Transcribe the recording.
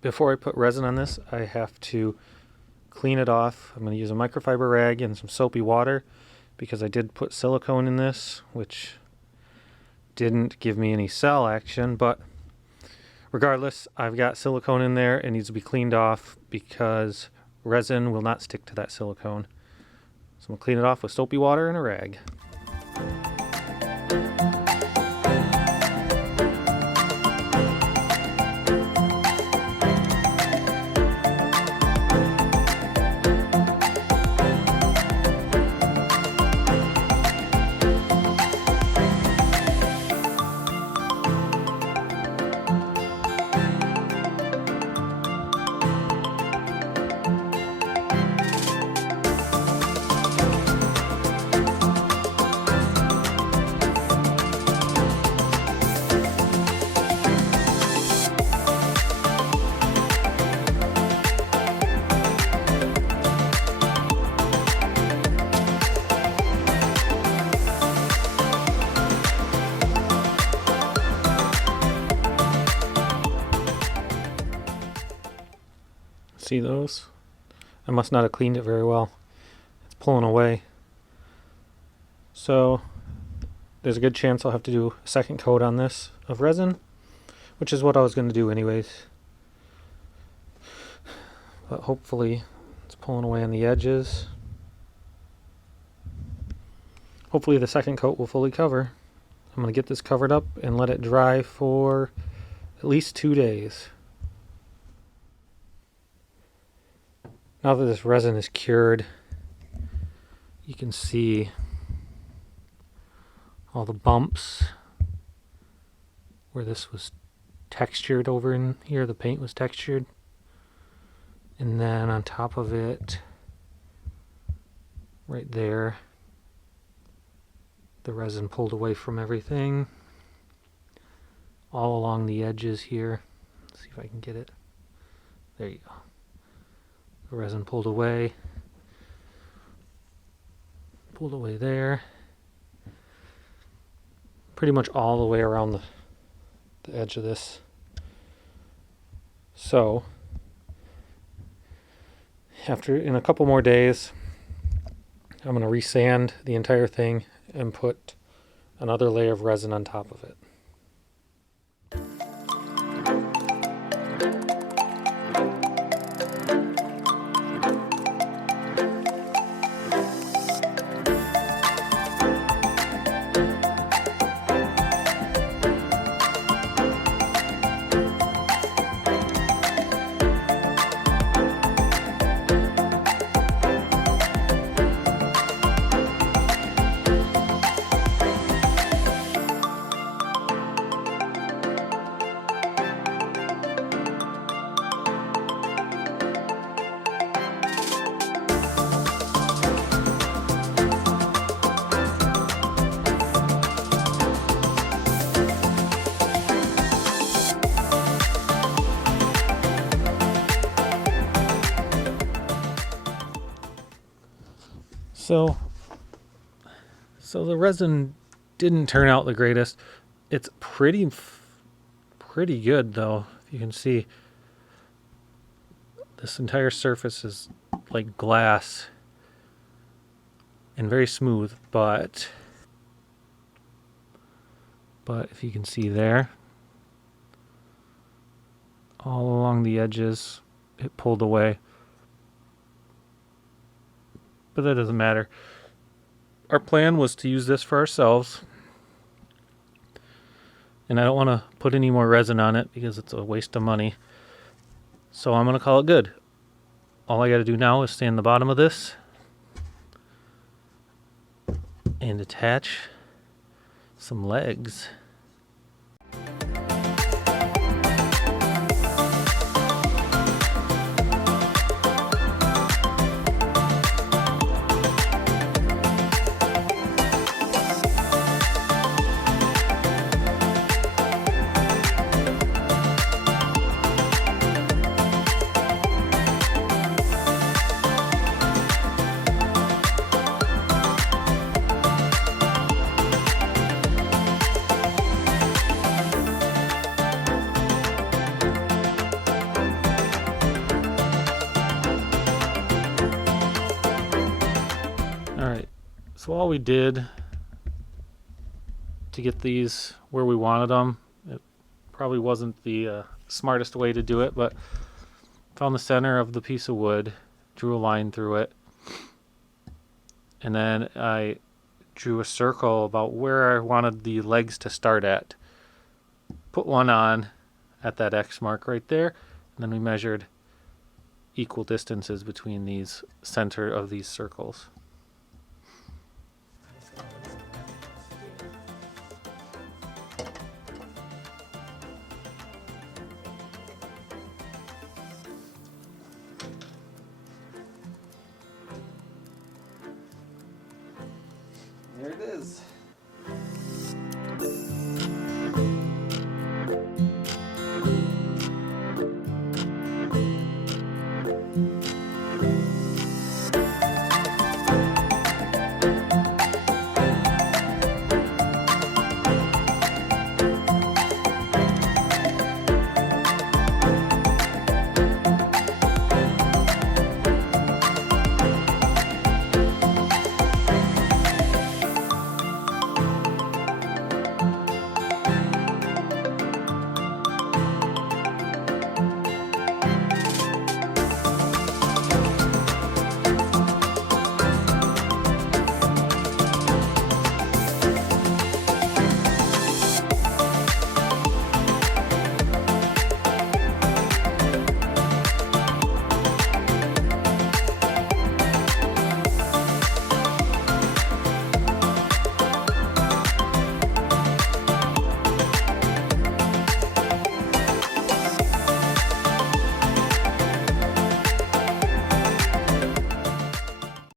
before I put resin on this, I have to clean it off. I'm going to use a microfiber rag and some soapy water because I did put silicone in this, which didn't give me any cell action, but regardless, I've got silicone in there. It needs to be cleaned off because resin will not stick to that silicone. So I'm going to clean it off with soapy water and a rag. See those? I must not have cleaned it very well. It's pulling away. So there's a good chance I'll have to do a second coat on this of resin, which is what I was going to do anyways. But hopefully it's pulling away on the edges. Hopefully the second coat will fully cover. I'm going to get this covered up and let it dry for at least 2 days. Now that this resin is cured, you can see all the bumps where this was textured over in here. The paint was textured. And then on top of it, right there, the resin pulled away from everything. All along the edges here. Let's see if I can get it. There you go. The resin pulled away there, pretty much all the way around the edge of this. So in a couple more days, I'm going to resand the entire thing and put another layer of resin on top of it. So the resin didn't turn out the greatest. It's pretty good though. You can see this entire surface is like glass and very smooth, but if you can see there, all along the edges, it pulled away. But that doesn't matter. Our plan was to use this for ourselves. And I don't want to put any more resin on it because it's a waste of money. So I'm going to call it good. All I got to do now is sand the bottom of this and attach some legs. So all we did to get these where we wanted them, it probably wasn't the smartest way to do it, but found the center of the piece of wood, drew a line through it, and then I drew a circle about where I wanted the legs to start at. Put one on at that X mark right there, and then we measured equal distances between these center of these circles.